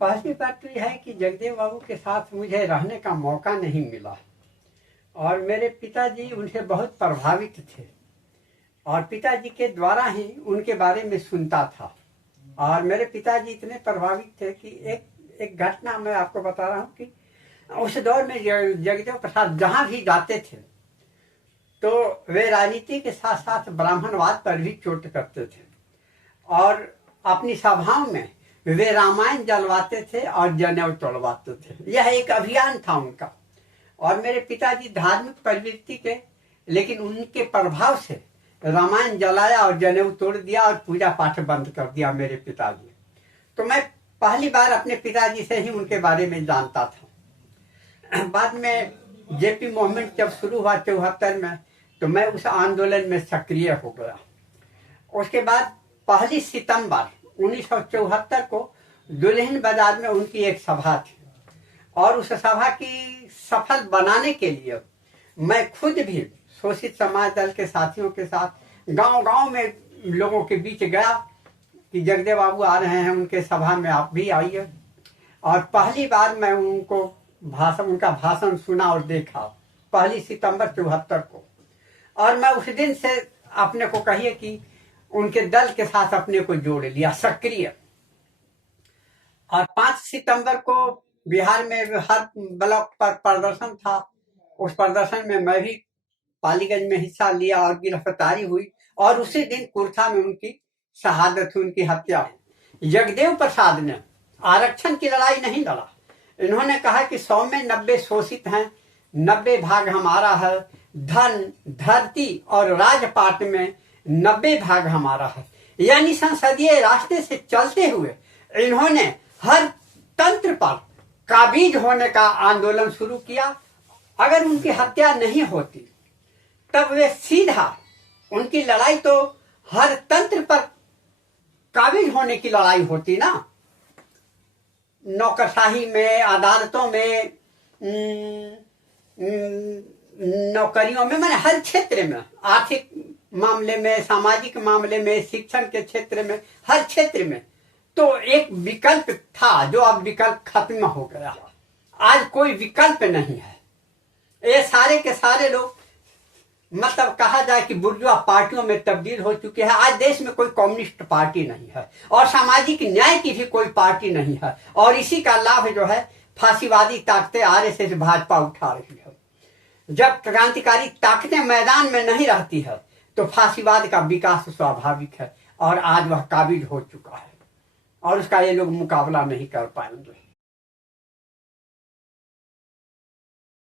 पहली बात तो यह है कि जगदेव बाबू के साथ मुझे रहने का मौका नहीं मिला और मेरे पिताजी उनसे बहुत प्रभावित थे और पिताजी के द्वारा ही उनके बारे में सुनता था। और मेरे पिताजी इतने प्रभावित थे कि एक घटना मैं आपको बता रहा हूँ कि उस दौर में जगदेव प्रसाद जहाँ भी जाते थे तो वे राजनीति के साथ साथ ब्राह्मणवाद पर भी चोट करते थे और अपनी सभाओं में वे रामायण जलवाते थे और जनेऊ तोड़वाते थे। यह एक अभियान था उनका। और मेरे पिताजी धार्मिक प्रवृत्ति के, लेकिन उनके प्रभाव से रामायण जलाया और जनेऊ तोड़ दिया और पूजा पाठ बंद कर दिया मेरे पिताजी। तो मैं पहली बार अपने पिताजी से ही उनके बारे में जानता था। बाद में जेपी मूवमेंट जब शुरू हुआ 74 में, तो मैं उस आंदोलन में सक्रिय हो गया। उसके बाद 1 सितंबर 1974 को दुल्हिन बाजार में उनकी एक सभा थी और उस सभा की सफल बनाने के लिए मैं खुद भी शोषित समाज दल के साथियों के साथ गांव-गांव में लोगों के बीच गया कि जगदेव बाबू आ रहे हैं, उनके सभा में आप भी आइए। और पहली बार मैं उनका भाषण सुना और देखा 1 सितंबर 74 को। और मैं उस दिन से अपने को कहिए कि उनके दल के साथ अपने को जोड़ लिया सक्रिय। और 5 सितंबर को बिहार में हर ब्लॉक पर प्रदर्शन था। उस प्रदर्शन में मैं भी पालीगंज में हिस्सा लिया और गिरफ्तारी हुई और उसी दिन कुर्था में उनकी शहादत हुई, उनकी हत्या हुई। जगदेव प्रसाद ने आरक्षण की लड़ाई नहीं लड़ा। इन्होंने कहा कि 100 में 90 शोषित हैं, 90 भाग हमारा है, धन, धरती और राजपाट में 90 भाग हमारा है। यानी संसदीय रास्ते से चलते हुए इन्होंने हर तंत्र पर काबिज होने का आंदोलन शुरू किया। अगर उनकी हत्या नहीं होती तब वे सीधा, उनकी लड़ाई तो हर तंत्र पर काबिज होने की लड़ाई होती ना, नौकरशाही में, अदालतों में, नौकरियों में, मैंने हर क्षेत्र में, आर्थिक मामले में, सामाजिक मामले में, शिक्षण के क्षेत्र में, हर क्षेत्र में। तो एक विकल्प था जो अब विकल्प खत्म हो गया। आज कोई विकल्प नहीं है। ये सारे के सारे लोग, मतलब कहा जाए कि बुर्जुआ पार्टियों में तब्दील हो चुके हैं। आज देश में कोई कम्युनिस्ट पार्टी नहीं है और सामाजिक न्याय की भी कोई पार्टी नहीं है। और इसी का लाभ जो है फांसीवादी ताकतें, आरएसएस, भाजपा उठा रही है। जब क्रांतिकारी ताकतें मैदान में नहीं रहती है तो फांसीवाद का विकास स्वाभाविक है और आज वह काबिज हो चुका है और उसका ये लोग मुकाबला नहीं कर पाएंगे।